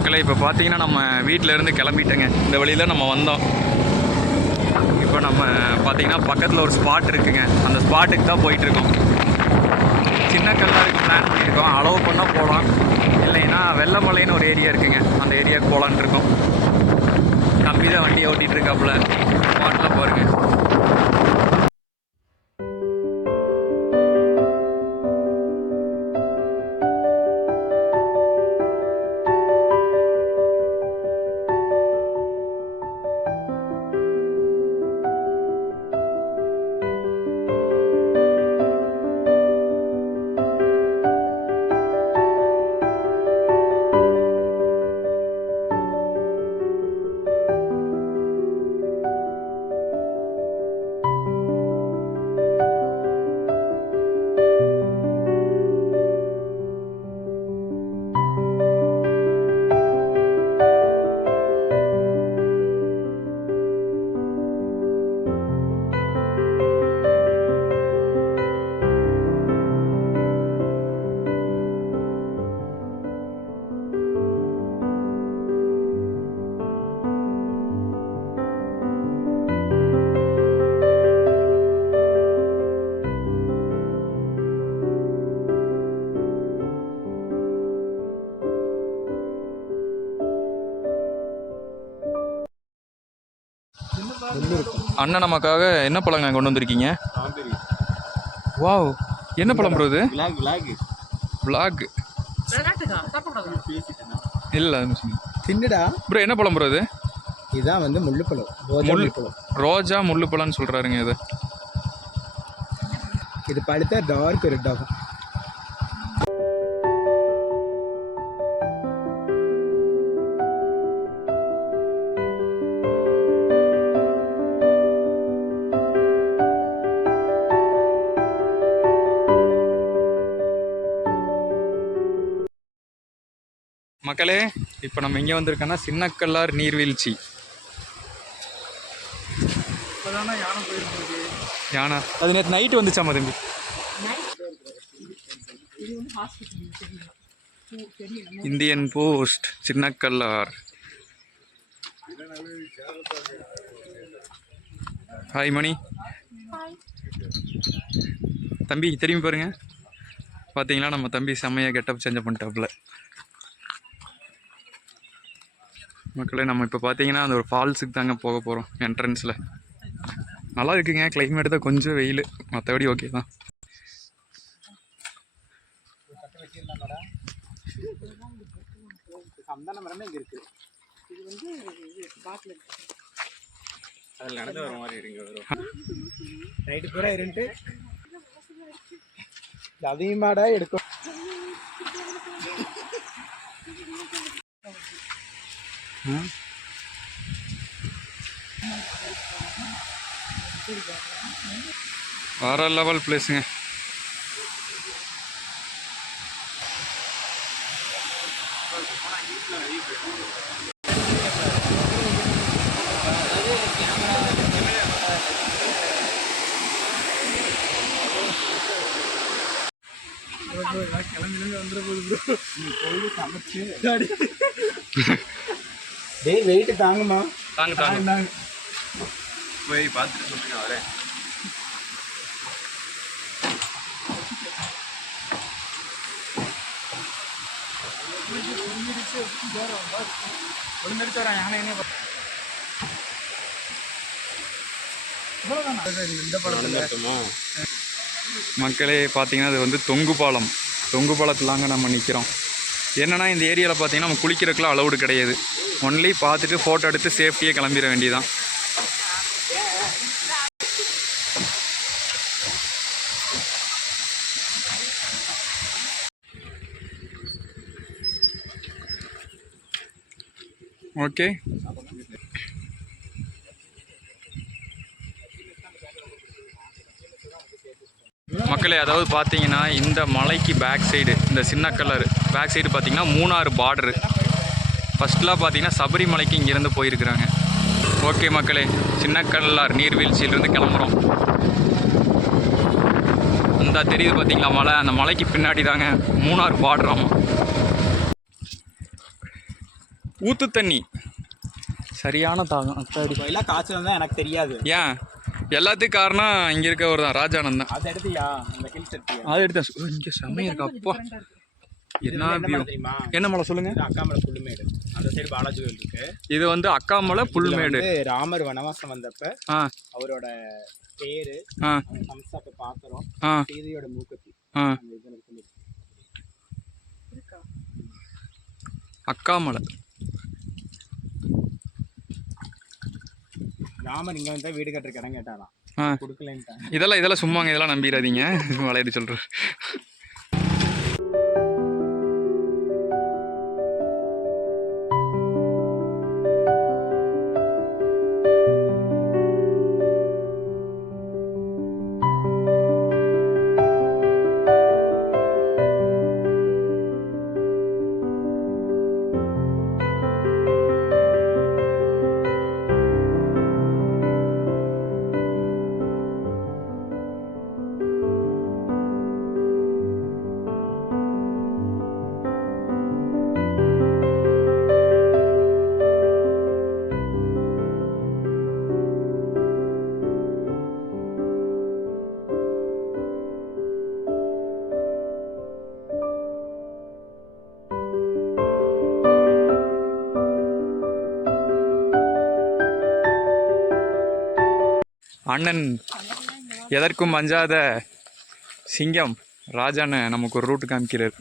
மக்களே இப்போ பார்த்தீங்கன்னா நம்ம வீட்டிலேருந்து கிளம்பிட்டேங்க. இந்த வழியில் நம்ம வந்தோம். இப்போ நம்ம பார்த்தீங்கன்னா பக்கத்தில் ஒரு ஸ்பாட் இருக்குங்க. அந்த ஸ்பாட்டுக்கு தான் போயிட்டுருக்கோம். சின்ன கல்லாருக்கு பிளான் பண்ணியிருக்கோம். அளவு பண்ணால் போகலாம், இல்லைன்னா வெள்ளமலைன்னு ஒரு ஏரியா இருக்குங்க, அந்த ஏரியாவுக்கு போகலான்ட்டு இருக்கோம். தம்பி தான் வண்டியை ஓட்டிகிட்டு இருக்காப்புல. ஸ்பாட்டில் பாருங்க. அண்ணன் நமக்காக என்ன பழங்க கொண்டு வந்திருக்கீங்க? வாவ், என்ன பழம் ப்ரோ இது? விளாக் இல்லை தின்னுடா ப்ரோ. என்ன பழம் ப்ரோ இது? இதான் வந்து முள்ளுப்பழம். ரோஜா முள்ளுப்பழம்னு சொல்கிறாருங்க. இது பழுத்தா டார்க் ரெட் ஆகும். மக்களே, இப்போ நம்ம எங்கே வந்திருக்கோன்னா சின்னக்கல்லார் நீர்வீழ்ச்சி. யானை அது நேற்று நைட்டு வந்துச்சாமா தம்பி? Indian post Chinnakallar. ஹாய் மணி. தம்பி திரும்பி பாருங்க. பார்த்தீங்களா நம்ம தம்பி செம்மையாக கெட்டப் சேஞ்ச் பண்ணிட்டாப்புல. மக்களே, நம்ம இப்போ பார்த்தீங்கன்னா அந்த ஒரு ஃபால்ஸுக்கு தாங்க போக போகிறோம். என்ட்ரன்ஸில் நல்லா இருக்குங்க. கிளைமேட் தான் கொஞ்சம் வெயில், மற்றபடி ஓகே தான். அதில் நடந்து வர மாதிரி இருங்க. நைட்டு பூரா இருந்துட்டு அதிகமாடா எடுக்கும். வேற லெவல் பிளேஸுங்க. டேய் வெயிட் தாங்குமா? தாங்க போய் பார்த்துட்டு சொல்லுங்க. அவரே மக்களே, பார்த்தீங்கன்னா அது வந்து தொங்கு பாலம். தொங்கு பாலத்துலாங்க நம்ம நிற்கிறோம். என்னென்னா இந்த ஏரியாவில் பார்த்தீங்கன்னா நம்ம குளிக்கிறதுக்குலாம் அலவுடு கிடையாது. ஒன்லி பார்த்துட்டு ஃபோட்டோ எடுத்து சேஃப்டியாக கிளம்பிட வேண்டியதான். ஓகே மக்களே, அதாவது பார்த்தீங்கன்னா இந்த மலைக்கு பேக் சைடு, இந்த சின்னக்கல்லார் பேக் சைடு பார்த்தீங்கன்னா மூணாறு பார்டரு. ஃபஸ்ட்லாம் பார்த்தீங்கன்னா சபரிமலைக்கு இங்கேருந்து போயிருக்கிறாங்க. ஓகே மக்களே, சின்னக்கல்லார் நீர்வீழ்ச்சியிலேருந்து கிளம்புறோம். அந்த தெரியுது பார்த்தீங்களா மலை, அந்த மலைக்கு பின்னாடி தாங்க மூணாறு பார்டராமா. ஊற்று தண்ணி சரியான தாகம் அத்தாடி. எல்லாம் காய்ச்சல் தான் எனக்கு தெரியாது. ஏன் எல்லாத்துக்கும் காரணம் இங்கே இருக்கவர் தான், ராஜானந்த் தான். அதை எடுத்தியா அந்த ஹில்ஸ் எடுத்தியா? அதை எடுத்தேன். இங்கே செம்மையா இருக்கா அப்பா. என்ன வியூ. தெரியுமா? என்ன மலை சொல்லுங்க? அக்காமலை புல்லுமேடு. அந்த சைடு பாலாஜி கோயில் இருக்கு. இது வந்து அக்காமலை புல்மேடு. ராமர் வனவாசம் வந்தப்ப அவரோட பேரு சம்சாப்ப பாத்திரம் சீதையோட மூக்கத்தி அக்காமலை. ராமர் இங்க வந்தா வீடு கட்டுற இடம் கேட்டாலாம், கொடுக்கலன்ட்டாங்க. இதெல்லாம் சும்மாங்க, இதெல்லாம் நம்பிடாதீங்க. வளையடி சொல்றேன். அண்ணன் எதற்கும் அஞ்சாத சிங்கம் ராஜான்னு நமக்கு ஒரு ரூட் காமிக்கிறார்.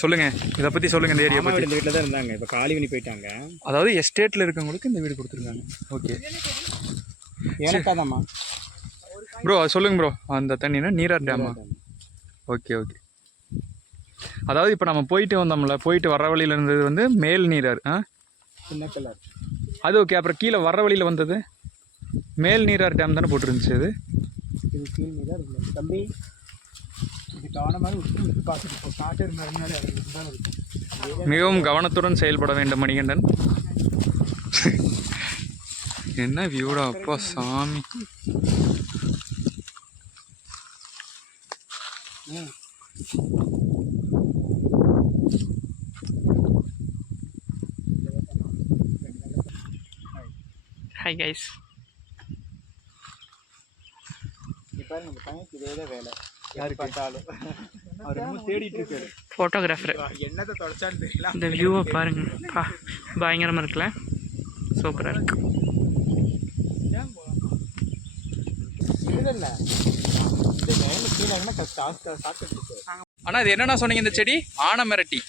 சொல்லுங்க, இதை பற்றி சொல்லுங்க. இந்த ஏரியா பற்றி. இந்த வீட்டில் தான் இருந்தாங்க, இப்போ காலி பண்ணி போயிட்டாங்க. அதாவது எஸ்டேட்டில் இருக்கவங்களுக்கு இந்த வீடு கொடுத்துருக்காங்க. ஓகே, எனக்காதாம்மா ப்ரோ அது சொல்லுங்க ப்ரோ. அந்த தண்ணினா நீரார் டேமா? Okay okay. அதாவது இப்போ நம்ம போயிட்டு வந்தோம்ல, போயிட்டு வர்ற வழியில் இருந்தது வந்து மேல் நீரார். சின்ன கலர் அது ஓகே. அப்புறம் கீழே வர்ற வழியில் வந்தது மேல் நீரார் டேம் தானே போட்டுருந்துச்சு? அது இது கீழ் நீரார் தம்பி. இது கவனமாக பார்த்துட்டு காட்டு மிகவும் கவனத்துடன் செயல்பட வேண்டும் மணிகண்டன். என்ன வியூடா அப்பா சாமி. Hi guys. இப்போ நம்ம பையனுக்கு இதே வேலை, யாரு பார்த்தாலும் அவர் ரொம்ப தேடிட்டு இருக்காரு. ஃபோட்டோகிராஃபர். என்னத்தை தொடச்சான்னு தெரியல. இந்த வியூவை பாருங்க, பயங்கரமாக இருக்குல்ல, சூப்பராக இருக்கு. இல்லை இந்த வேலை கீழே சாப்பிட்டு. ஆனால் இது என்னென்ன சொன்னீங்க இந்த செடி? ஆனைமரட்டி.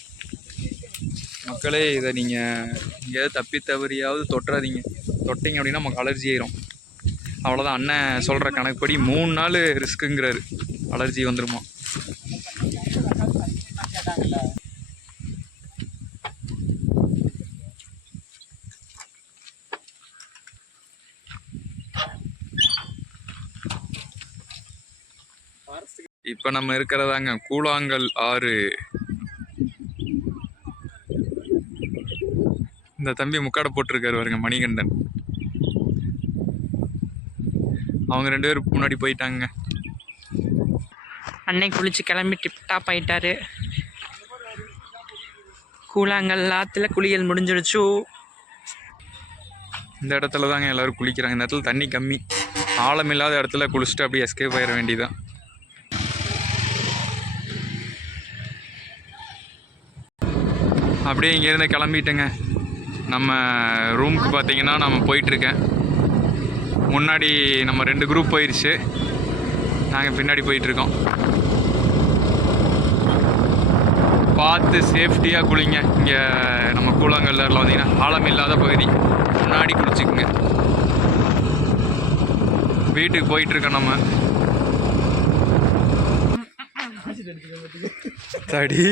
மக்களே இதை நீங்கள் எங்கேயாவது தப்பி தவறியாவது தொட்டுறாதீங்க. தொட்டிங்க அப்படின்னா நமக்கு அலர்ஜி ஆயிரும். அவ்வளோதான். அண்ணன் சொல்கிற கணக்குப்படி 3 நாள் ரிஸ்க்குங்கிறாரு, அலர்ஜி வந்துருமா. இப்போ நம்ம இருக்கிறதாங்க கூழாங்கல் ஆறு. இந்த தம்பி முக்காடை போட்டிருக்காரு பாருங்க, மணிகண்டன். அவங்க 2 பேரும் முன்னாடி போயிட்டாங்க. அன்னை குளிச்சு கிளம்பி டிப்டாப் ஆயிட்டாரு. கூழாங்கல் ஆற்றுல குளியல் முடிஞ்சிடுச்சு. இந்த இடத்துல தாங்க எல்லோரும் குளிக்கிறாங்க. இந்த இடத்துல தண்ணி கம்மி, ஆழம் இல்லாத இடத்துல குளிச்சுட்டு அப்படியே எஸ்கேப் ஆயிட வேண்டியதான். அப்படியே இங்கேருந்து கிளம்பிட்டேங்க. நம்ம ரூமுக்கு பார்த்தீங்கன்னா நம்ம போயிட்டுருக்கேன். முன்னாடி நம்ம 2 குரூப் போயிடுச்சு, நாங்கள் பின்னாடி போயிட்டுருக்கோம். பார்த்து சேஃப்டியாக குளிங்க. இங்கே நம்ம கூழாங்கல்லில் வந்தீங்கன்னா ஆழம் இல்லாத பகுதி, முன்னாடி குளிச்சுக்குங்க. வீட்டுக்கு போயிட்டுருக்கோம் நம்ம. தடி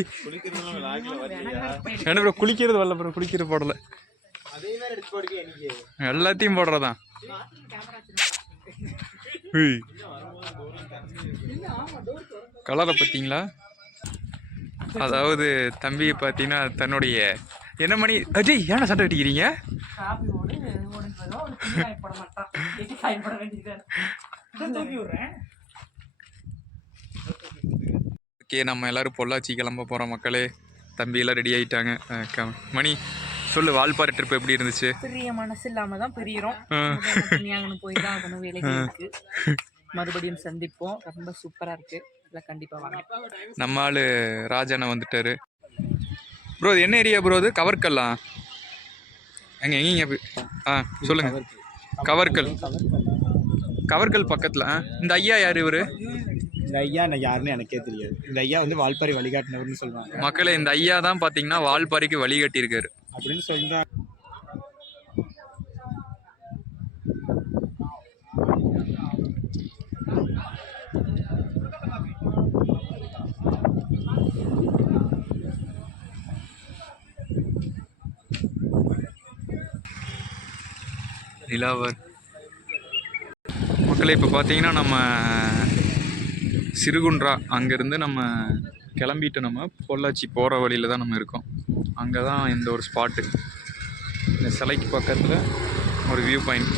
என்ன ப்ரோ, குளிக்கிறது வரல ப்ரோ, குளிக்கிறது போடலை, எல்லாத்தையும் போடுறதான். கலரை பார்த்தீங்களா? அதாவது தம்பியை பார்த்தீங்கன்னா தன்னுடைய என்ன மணி அஜய் ஏன்னா சண்டை கட்டிக்கிறீங்க? ஓகே, நம்ம எல்லோரும் பொள்ளாச்சி கிளம்ப போகிறோம் மக்களே. தம்பி எல்லாம் ரெடி ஆகிட்டாங்க. மணி சொல்லு, வால்பாறை ட்ரிப் எப்படி இருந்துச்சு? பிரிய மனசு இல்லாம தான் பிரியிறோம். போய் தான் ஆகணும், வேலைக்கு இருக்கு. மறுபடியும் சந்திப்போம். ரொம்ப சூப்பரா இருக்கு. இல்லை கண்டிப்பா வாங்க. நம்ம ஆளு ராஜாண்ணா வந்துட்டாரு. ப்ரோ இது என்ன ஏரியா ப்ரோ? இது கவர்கல்லா? எங்கேங்க? சொல்லுங்க. கவர்கல். கவர்கல் பக்கத்தில். இந்த ஐயா யார் இவர்? இந்த ஐயா நான் யாருன்னு எனக்கே தெரியாது. இந்த ஐயா வந்து வால்பாறை வழிகாட்டினவர்னு சொல்லுவாங்க. மக்களே, இந்த ஐயா தான் பார்த்தீங்கன்னா வால்பாறைக்கு வழிகாட்டியிருக்காரு அப்படின்னு சொல்கிறாங்க. நிலாவர் மக்களே, இப்போ பார்த்தீங்கன்னா நம்ம சிறுகுன்றா அங்கேருந்து நம்ம கிளம்பிட்டு நம்ம பொள்ளாச்சி போகிற வழியில் தான் நம்ம இருக்கோம். அங்கே தான் இந்த ஒரு ஸ்பாட்டு, இந்த சிலைக்கு பக்கத்தில் ஒரு வியூ பாயிண்ட்.